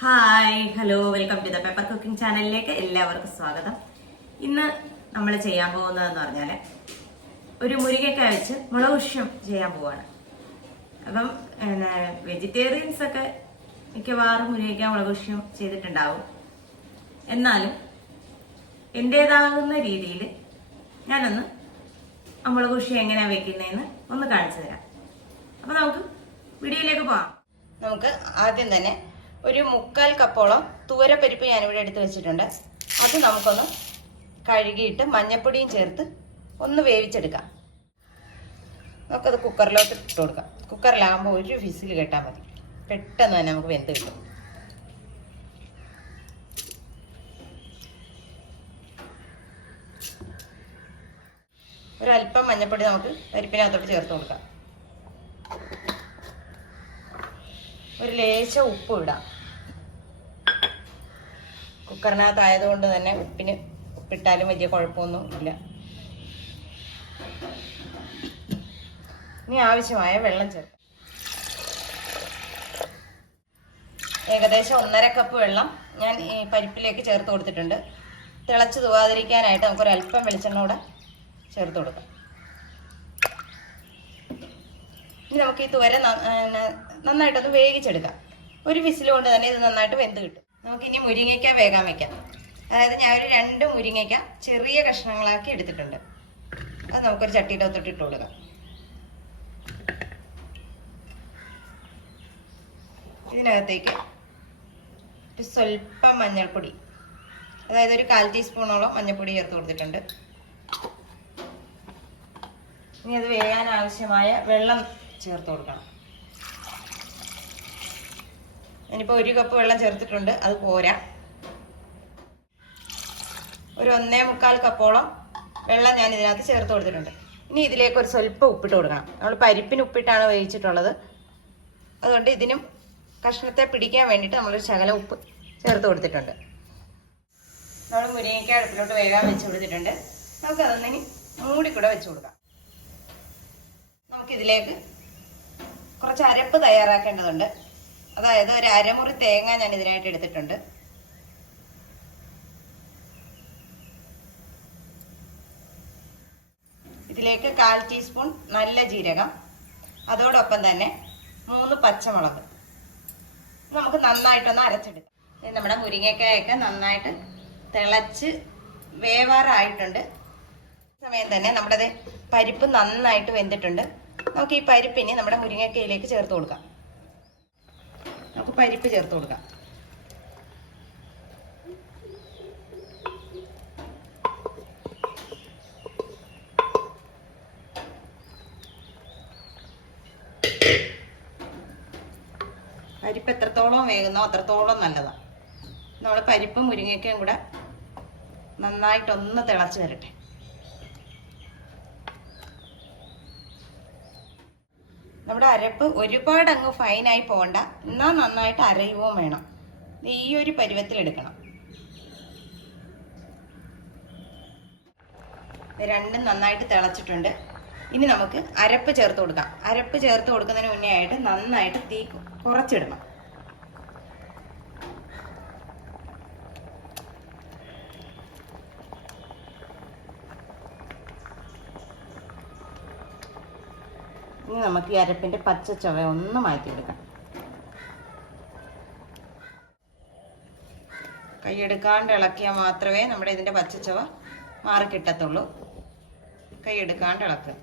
Hi hello welcome to the paper cooking ചാനലിലേക്ക് എല്ലാവർക്കും സ്വാഗതം. ഇന്ന് നമ്മൾ ചെയ്യാൻ പോകുന്നതെന്ന് പറഞ്ഞാൽ ഒരു മുരിങ്ങയ്ക്ക വെച്ച് മുളകുഷ്യം ചെയ്യാൻ പോവാണ്. അപ്പം വെജിറ്റേറിയൻസ് ഒക്കെ മിക്കവാറും മുരിങ്ങയ്ക്ക മുളകുഷ്യം ചെയ്തിട്ടുണ്ടാവും. എന്നാലും എന്റേതാകുന്ന രീതിയിൽ ഞാനൊന്ന് മുളകുഷ്യം എങ്ങനെയാണ് വെക്കുന്നതെന്ന് ഒന്ന് കാണിച്ചു തരാം. അപ്പം നമുക്ക് വീഡിയോയിലേക്ക് പോകാം നമുക്ക് ആദ്യം തന്നെ ഒരു മുക്കാൽ കപ്പോളം തൂരപ്പരിപ്പ് ഞാനിവിടെ എടുത്ത് വെച്ചിട്ടുണ്ട്. അത് നമുക്കൊന്ന് കഴുകിയിട്ട് മഞ്ഞപ്പൊടിയും ചേർത്ത് ഒന്ന് വേവിച്ചെടുക്കാം. നമുക്കത് കുക്കറിലോട്ട് ഇട്ട് കൊടുക്കാം. കുക്കറിലാകുമ്പോൾ ഒരു വിസിൽ കേട്ടാൽ മതി. പെട്ടെന്ന് തന്നെ നമുക്ക് വെന്ത് കിട്ടും. ഒരല്പം മഞ്ഞപ്പൊടി നമുക്ക് പരിപ്പിനകത്തോട്ട് ചേർത്ത് കൊടുക്കാം. ഒരു ലേശ ഉപ്പ് ഇടാം. കുക്കറിനകത്തായതുകൊണ്ട് തന്നെ ഉപ്പിന് ഉപ്പിട്ടാലും വലിയ കുഴപ്പമൊന്നും ഇല്ല. ഇനി ആവശ്യമായ വെള്ളം ചേർക്കാം. ഏകദേശം ഒന്നര കപ്പ് വെള്ളം ഞാൻ ഈ പരിപ്പിലേക്ക് ചേർത്ത് കൊടുത്തിട്ടുണ്ട്. തിളച്ച് തൂവാതിരിക്കാനായിട്ട് നമുക്കൊരു അല്പം വെളിച്ചെണ്ണ കൂടെ ചേർത്ത് കൊടുക്കാം. ഇനി നമുക്ക് ഈ തുവര നന്നായിട്ടൊന്ന് വേവിച്ചെടുക്കാം. ഒരു വിസിൽ കൊണ്ട് തന്നെ ഇത് നന്നായിട്ട് വെന്ത് കിട്ടും. നമുക്ക് ഇനി മുരിങ്ങയ്ക്ക വേഗം വെക്കാം. അതായത് ഞാൻ ഒരു രണ്ട് മുരിങ്ങയ്ക്ക ചെറിയ കഷ്ണങ്ങളാക്കി എടുത്തിട്ടുണ്ട്. അത് നമുക്കൊരു ചട്ടിയുടെ ഒത്തിട്ട് ഇട്ട് കൊടുക്കാം. ഇതിനകത്തേക്ക് ഒരു സ്വല്പം മഞ്ഞൾപ്പൊടി അതായത് ഒരു കാൽ ടീസ്പൂണോളം മഞ്ഞൾപ്പൊടി ചേർത്ത് കൊടുത്തിട്ടുണ്ട്. ഇനി അത് വേകാൻ ആവശ്യമായ വെള്ളം ചേർത്ത് കൊടുക്കണം. ഞാനിപ്പോൾ ഒരു കപ്പ് വെള്ളം ചേർത്തിട്ടുണ്ട് അത് പോരാ. ഒരു ഒന്നേ മുക്കാൽ കപ്പോളം വെള്ളം ഞാൻ ഇതിനകത്ത് ചേർത്ത് കൊടുത്തിട്ടുണ്ട്. ഇനി ഇതിലേക്ക് ഒരു സ്വല്പം ഉപ്പിട്ട് കൊടുക്കണം. നമ്മൾ പരിപ്പിന് ഉപ്പിട്ടാണ് വേവിച്ചിട്ടുള്ളത്. അതുകൊണ്ട് ഇതിനും കഷ്ണത്തെ പിടിക്കാൻ വേണ്ടിയിട്ട് നമ്മളൊരു ശകല ഉപ്പ് ചേർത്ത് കൊടുത്തിട്ടുണ്ട്. നമ്മൾ മുരിങ്ങയ്ക്ക അടുപ്പിലോട്ട് വേഗം വെച്ച് കൊടുത്തിട്ടുണ്ട്. മൂടി കൂടെ വെച്ച് കൊടുക്കാം. നമുക്കിതിലേക്ക് കുറച്ച് അരപ്പ് തയ്യാറാക്കേണ്ടതുണ്ട്. അതായത് ഒരു അരമുറി തേങ്ങ ഞാൻ ഇതിനായിട്ട് എടുത്തിട്ടുണ്ട്. ഇതിലേക്ക് കാൽ ടീസ്പൂൺ നല്ല ജീരകം. അതോടൊപ്പം തന്നെ മൂന്ന് പച്ചമുളക്. നമുക്ക് നന്നായിട്ടൊന്ന് അരച്ചെടുക്കാം. നമ്മുടെ മുരിങ്ങക്കായൊക്കെ നന്നായിട്ട് തിളച്ച് വേവാറായിട്ടുണ്ട്. സമയം തന്നെ നമ്മുടെ പരിപ്പ് നന്നായിട്ട് വെന്തിട്ടുണ്ട്. നമുക്ക് ഈ പരിപ്പിനെ നമ്മുടെ മുരിങ്ങക്കയിലേക്ക് ചേർത്ത് കൊടുക്കാം. നമുക്ക് പരിപ്പ് ചേർത്ത് കൊടുക്കാം. പരിപ്പ് എത്രത്തോളം വേകുന്നോ അത്രത്തോളം നല്ലതാണ് നമ്മൾ പരിപ്പും മുരിങ്ങയ്ക്കയും കൂടെ നന്നായിട്ടൊന്ന് തിളച്ച് വരട്ടെ. നമ്മുടെ അരപ്പ് ഒരുപാട് അങ്ങ് ഫൈനായി പോകണ്ട. എന്നാൽ നന്നായിട്ട് അരയുകയും വേണം. ഈ ഒരു പരുവത്തിൽ എടുക്കണം. രണ്ടും നന്നായിട്ട് തിളച്ചിട്ടുണ്ട്. ഇനി നമുക്ക് അരപ്പ് ചേർത്ത് കൊടുക്കാം. അരപ്പ് ചേർത്ത് കൊടുക്കുന്നതിന് മുന്നേ ആയിട്ട് നന്നായിട്ട് തീ കുറച്ചിടണം. ഇനി നമുക്ക് ഈ അരപ്പിന്റെ പച്ച ചുവ ഒന്ന് മാറ്റിയെടുക്കാം. കൈയെടുക്കാണ്ട് ഇളക്കിയാൽ മാത്രമേ നമ്മുടെ ഇതിന്റെ പച്ചച്ചവ മാറി കിട്ടത്തുള്ളൂ. കൈയെടുക്കാണ്ട് ഇളക്കുക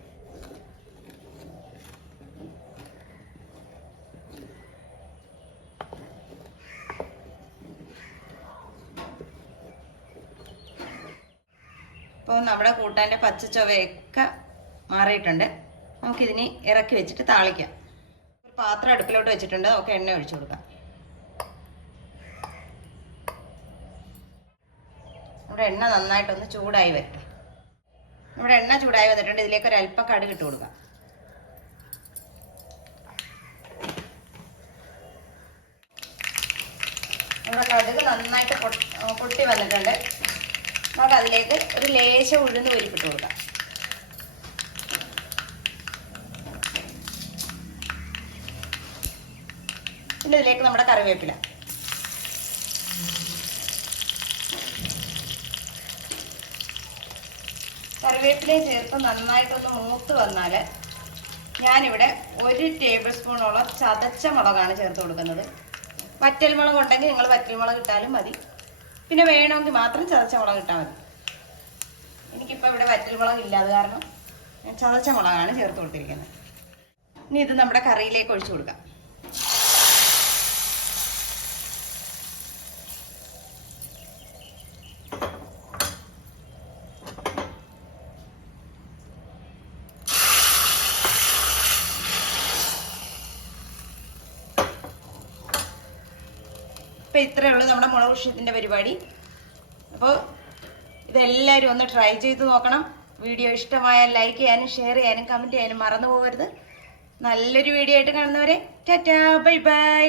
അപ്പോൾ നമ്മുടെ കൂട്ടാന്റെ പച്ചച്ചൊവയൊക്കെ മാറിയിട്ടുണ്ട്. നമുക്കിതിനി ഇറക്കി വെച്ചിട്ട് താളിക്കാം. ഒരു പാത്രം അടുപ്പിലോട്ട് വെച്ചിട്ടുണ്ട്. നമുക്ക് എണ്ണ ഒഴിച്ചു കൊടുക്കാം. നമ്മുടെ എണ്ണ നന്നായിട്ടൊന്ന് ചൂടായി വരട്ടെ. നമ്മുടെ എണ്ണ ചൂടായി വന്നിട്ടുണ്ട്. ഇതിലേക്ക് ഒരു അല്പം കടുക് ഇട്ട് കൊടുക്കാം. നമ്മുടെ കടുക് നന്നായിട്ട് പൊട്ടി വന്നിട്ടുണ്ട്. നമുക്ക് അതിലേക്ക് ഒരു ലേശം ഉഴുന്ന് പരിപ്പിട്ട് കൊടുക്കാം. എന്നിട്ട് ഇതിലേക്ക് നമ്മുടെ കറിവേപ്പില കറിവേപ്പില ചേർത്ത് നന്നായിട്ടൊന്ന് മൂത്ത് വന്നാൽ ഞാനിവിടെ ഒരു ടേബിൾ സ്പൂണോളം ചതച്ച മുളകാണ് ചേർത്ത് കൊടുക്കുന്നത്. വറ്റൽ മുളക് ഉണ്ടെങ്കിൽ നിങ്ങൾ വറ്റൽ മുളക് ഇട്ടാലും മതി. പിന്നെ വേണമെങ്കിൽ മാത്രം ചതച്ച മുളക് ഇട്ടാൽ മതി. എനിക്കിപ്പോൾ ഇവിടെ വറ്റൽ മുളക് ഇല്ലാതെ കാരണം ചതച്ച മുളകാണ് ചേർത്ത് കൊടുത്തിരിക്കുന്നത്. ഇനി ഇത് നമ്മുടെ കറിയിലേക്ക് ഒഴിച്ചു കൊടുക്കാം. ഇപ്പം ഇത്രയേ ഉള്ളൂ നമ്മുടെ മുളക് വിഷയത്തിന്റെ പരിപാടി. അപ്പോൾ ഇതെല്ലാവരും ഒന്ന് ട്രൈ ചെയ്ത് നോക്കണം. വീഡിയോ ഇഷ്ടമായാൽ ലൈക്ക് ചെയ്യാനും ഷെയർ ചെയ്യാനും കമന്റ് ചെയ്യാനും മറന്നു പോകരുത്. നല്ലൊരു വീഡിയോ ആയിട്ട് കാണുന്നവരെ ടാറ്റാ ബൈ ബൈ